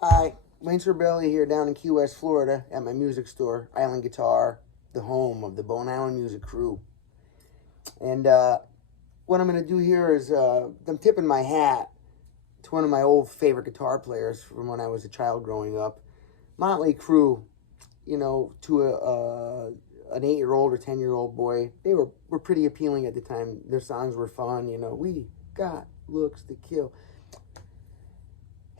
Hi, Wayne Sorbelli here down in Key West, Florida at my music store, Island Guitar, the home of the Bone Island Music Crew. And what I'm going to do here is I'm tipping my hat to one of my old favorite guitar players from when I was a child growing up, Motley Crue. You know, to an 8-year-old or 10-year-old boy, they were pretty appealing at the time. Their songs were fun. You know, we got looks to kill.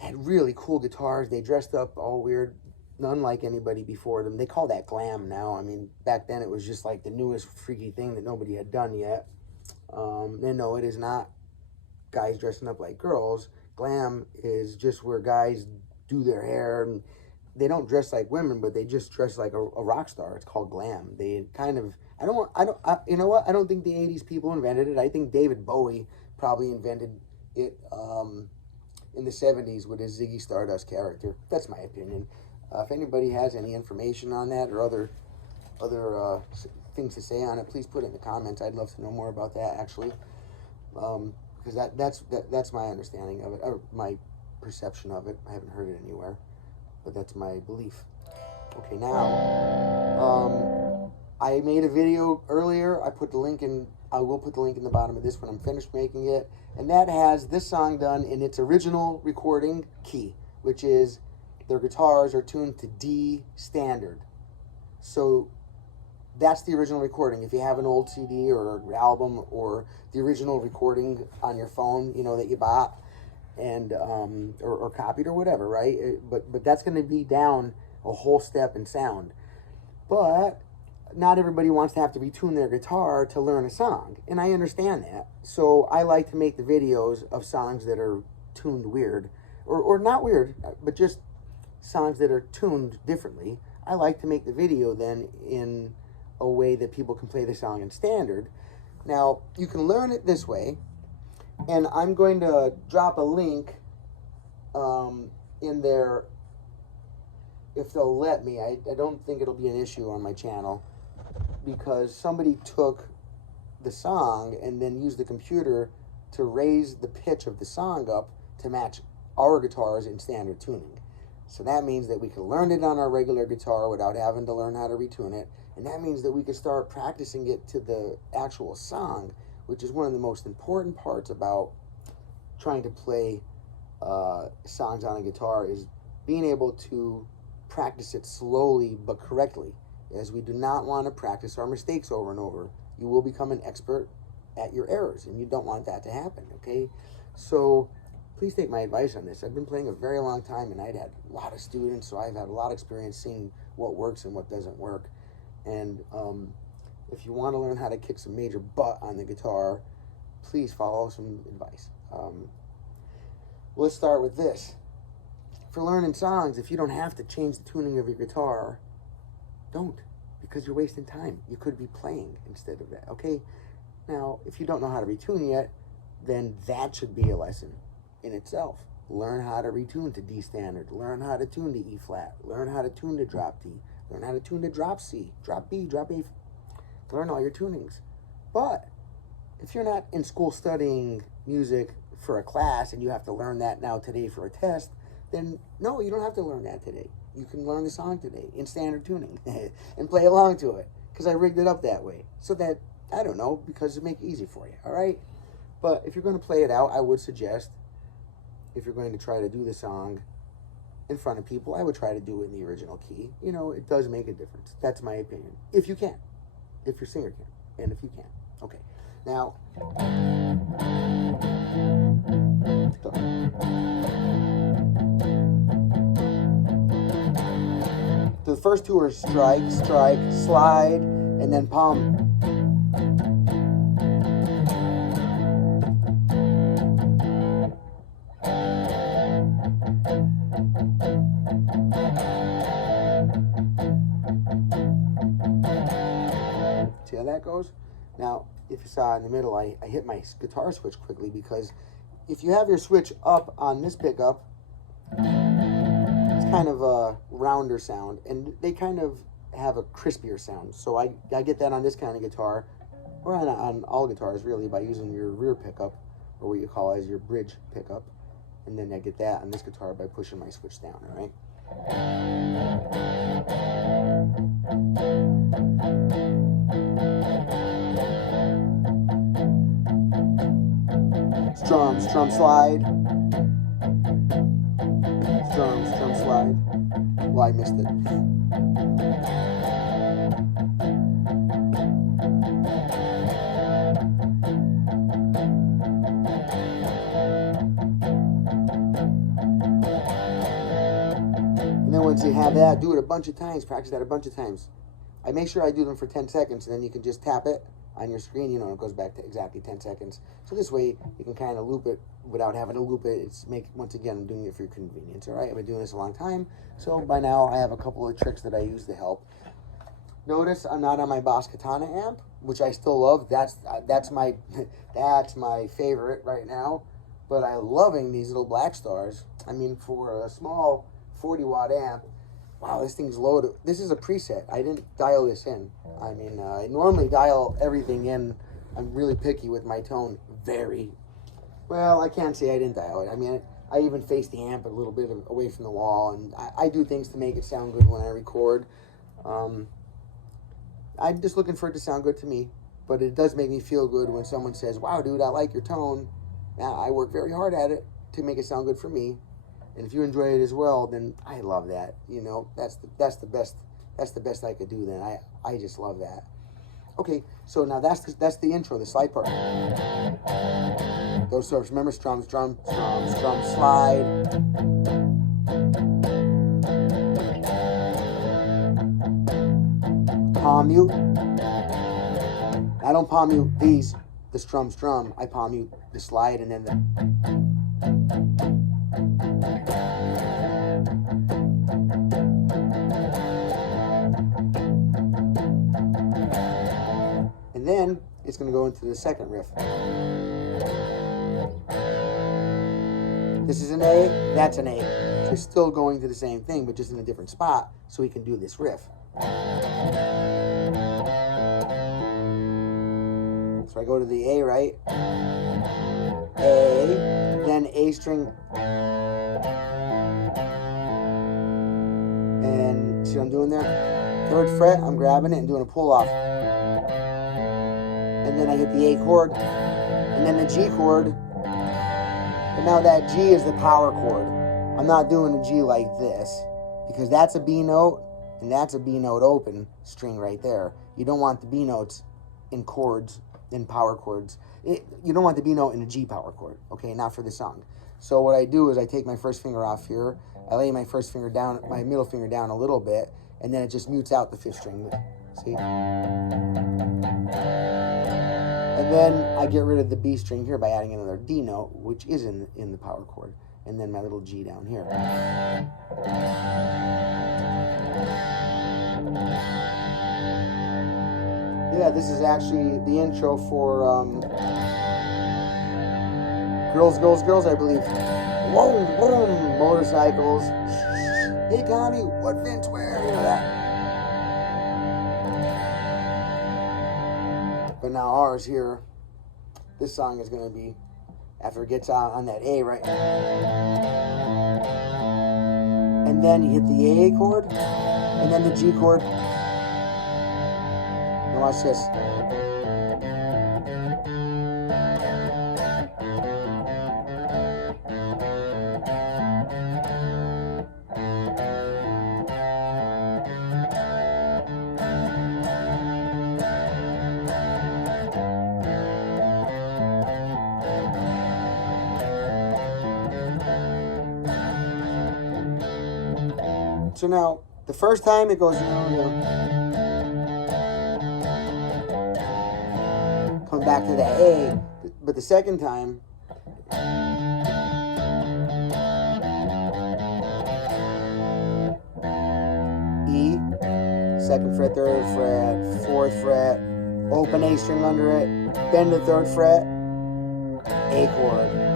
Had really cool guitars. They dressed up all weird, none like anybody before them. They call that glam now. I mean, back then it was just like the newest freaky thing that nobody had done yet. And no, it is not guys dressing up like girls. Glam is just where guys do their hair, and they don't dress like women, but they just dress like a rock star. It's called glam. They kind of, you know what? I don't think the 80s people invented it. I think David Bowie probably invented it, in the 70s with his Ziggy Stardust character. That's my opinion. If anybody has any information on that or other things to say on it, please put it in the comments. I'd love to know more about that, actually, because that's my understanding of it, or my perception of it. I haven't heard it anywhere, but that's my belief. Okay, now, I made a video earlier. I will put the link in the bottom of this when I'm finished making it. And that has this song done in its original recording key, which is their guitars are tuned to D standard. So that's the original recording. If you have an old CD or album or the original recording on your phone, you know, that you bought and or copied or whatever, right? But that's going to be down a whole step in sound. But not everybody wants to have to retune their guitar to learn a song, and I understand that. So I like to make the videos of songs that are tuned weird, or not weird, but just songs that are tuned differently. I like to make the video then in a way that people can play the song in standard. Now, you can learn it this way, and I'm going to drop a link in there if they'll let me. I don't think it'll be an issue on my channel, because somebody took the song and then used the computer to raise the pitch of the song up to match our guitars in standard tuning. So that means that we can learn it on our regular guitar without having to learn how to retune it. And that means that we can start practicing it to the actual song, which is one of the most important parts about trying to play songs on a guitar, is being able to practice it slowly but correctly, as we do not want to practice our mistakes over and over. You will become an expert at your errors, and you don't want that to happen, okay? So please take my advice on this. I've been playing a very long time, and I've had a lot of students, so I've had a lot of experience seeing what works and what doesn't work. And if you want to learn how to kick some major butt on the guitar, please follow some advice. Let's start with this. For learning songs, if you don't have to change the tuning of your guitar, don't, because you're wasting time. You could be playing instead of that, okay? Now, if you don't know how to retune yet, then that should be a lesson in itself. Learn how to retune to D standard. Learn how to tune to E flat. Learn how to tune to drop D. Learn how to tune to drop C, drop B, drop A. Learn all your tunings. But if you're not in school studying music for a class and you have to learn that now today for a test, then no, you don't have to learn that today. You can learn the song today in standard tuning and play along to it, because I rigged it up that way so that, I don't know, because it make it easy for you, all right? But if you're going to play it out, I would suggest, if you're going to try to do the song in front of people, I would try to do it in the original key. You know, it does make a difference. That's my opinion. If you can. If your singer can. And if you can. Okay. Now, the first two are strike, strike, slide, and then palm. See how that goes? Now, if you saw in the middle, I hit my guitar switch quickly, because if you have your switch up on this pickup, it's kind of a rounder sound, and they kind of have a crispier sound. So I get that on this kind of guitar, or on all guitars really, by using your rear pickup, or what you call as your bridge pickup. And then I get that on this guitar by pushing my switch down, all right? Strum, strum slide. Strum, strum slide. Well, I missed it. And then once you have that, do it a bunch of times, practice that a bunch of times. I make sure I do them for 10 seconds, and then you can just tap it on your screen, you know, it goes back to exactly 10 seconds. So this way, you can kind of loop it without having to loop it. Once again, I'm doing it for your convenience, all right? I've been doing this a long time, so by now I have a couple of tricks that I use to help. Notice I'm not on my Boss Katana amp, which I still love. That's my favorite right now. But I'm loving these little Black Stars. I mean, for a small 40-watt amp, wow, this thing's loaded. This is a preset. I didn't dial this in. I mean, I normally dial everything in. I'm really picky with my tone. Well, I can't say I didn't dial it. I mean, I even face the amp a little bit away from the wall, and I do things to make it sound good when I record. I'm just looking for it to sound good to me, but it does make me feel good when someone says, wow, dude, I like your tone. Now, I work very hard at it to make it sound good for me. And if you enjoy it as well, then I love that. You know, that's the best I could do then. I just love that. Okay, so now that's the intro, the slide part. Those sorts, remember, strum, strum, strum, strum, slide. Palm mute. I don't palm mute these, the strum, strum. I palm mute the slide and then the... And then it's going to go into the second riff. This is an A, that's an A. So it's still going to the same thing, but just in a different spot, so we can do this riff. So I go to the A, right? A, then A string. And see what I'm doing there? 3rd fret, I'm grabbing it and doing a pull off. And then I hit the A chord, and then the G chord. But now that G is the power chord. I'm not doing a G like this, because that's a B note, and that's a B note open string right there. You don't want the B notes in chords, in power chords. You don't want the B note in a G power chord, okay? Not for this song. So what I do is I take my first finger off here, I lay my first finger down, my middle finger down a little bit, and then it just mutes out the 5th string. See? And then I get rid of the B string here by adding another D note, which is in the power chord, and then my little G down here. Yeah, this is actually the intro for Girls, Girls, Girls, I believe. Whoa, whoa, motorcycles. Hey, Tommy, what Vince wear? You know that. But now ours here, this song is going to be, after it gets on that A, right? And then you hit the A chord, and then the G chord. Now watch this. So now, the first time it goes, come back to the A, but the second time, E, 2nd fret, 3rd fret, 4th fret, open A string under it, bend the 3rd fret, A chord.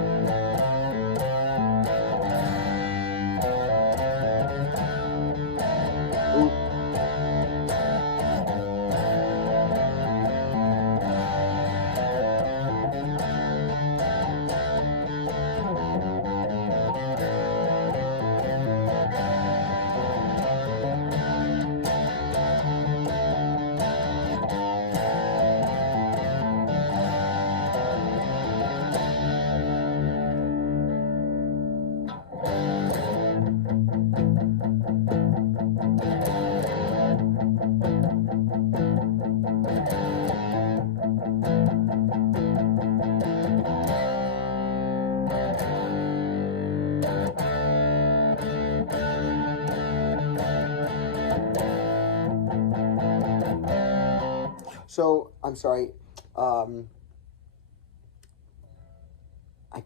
So, I'm sorry. I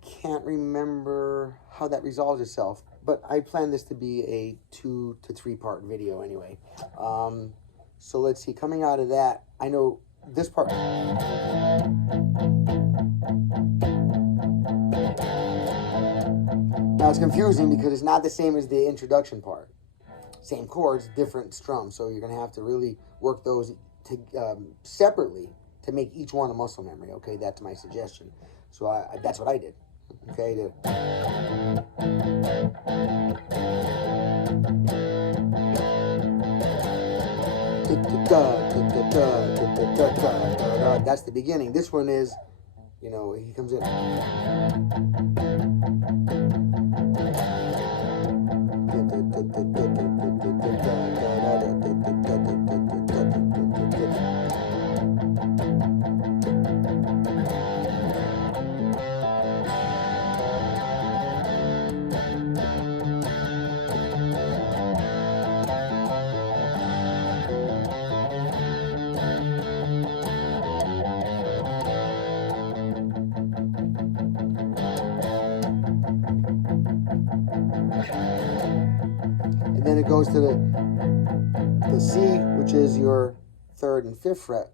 can't remember how that resolves itself, but I plan this to be a 2 to 3 part video anyway. So let's see, coming out of that, I know this part. Now it's confusing because it's not the same as the introduction part. Same chords, different strums, so you're going to have to really work those separately to make each one a muscle memory, okay? That's my suggestion. So that's what I did, okay? That's the beginning. This one is, you know, he comes in. And then it goes to the C, which is your 3rd and 5th fret,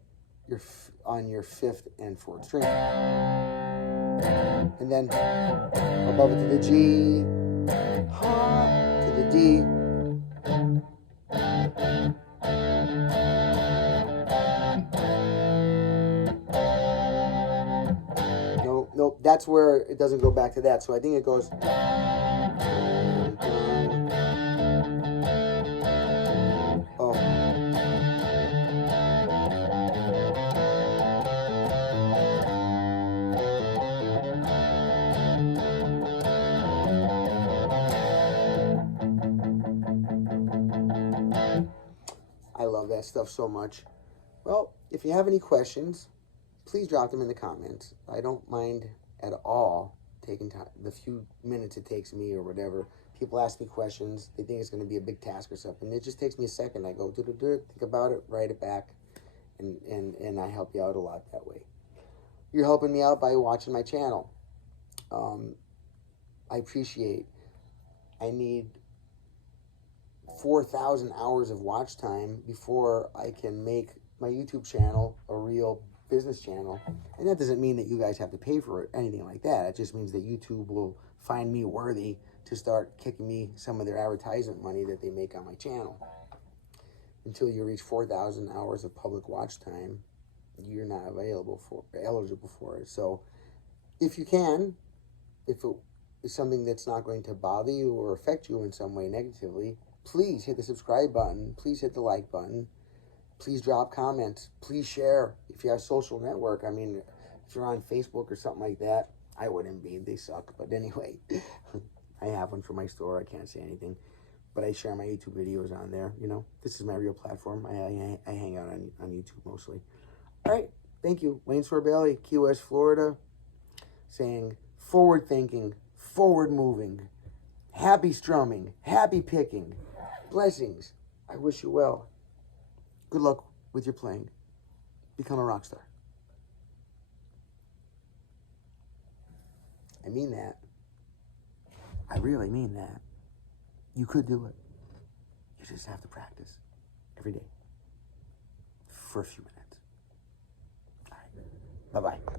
on your 5th and 4th string. And then above it to the G, to the D. Nope, that's where it doesn't go back to that. So I think it goes. Oh. I love that stuff so much. Well, if you have any questions, please drop them in the comments. I don't mind at all taking time, the few minutes it takes me or whatever. People ask me questions. They think it's going to be a big task or something. It just takes me a second. I go, think about it, write it back, and I help you out a lot that way. You're helping me out by watching my channel. I appreciate. I need 4,000 hours of watch time before I can make my YouTube channel a real business channel. And that doesn't mean that you guys have to pay for it, anything like that. It just means that YouTube will find me worthy to start kicking me some of their advertisement money that they make on my channel. Until you reach 4,000 hours of public watch time, you're not eligible for it. So if you can, if it is something that's not going to bother you or affect you in some way negatively, please hit the subscribe button. Please hit the like button. Please drop comments. Please share. If you have a social network, I mean, if you're on Facebook or something like that, I wouldn't be. They suck. But anyway, I have one for my store. I can't say anything. But I share my YouTube videos on there. You know, this is my real platform. I hang out on YouTube mostly. All right. Thank you. Wayne Sorbelli, Key West, Florida, saying forward thinking, forward moving, happy strumming, happy picking. Blessings. I wish you well. Good luck with your playing. Become a rock star. I mean that. I really mean that. You could do it. You just have to practice every day for a few minutes. All right. Bye-bye.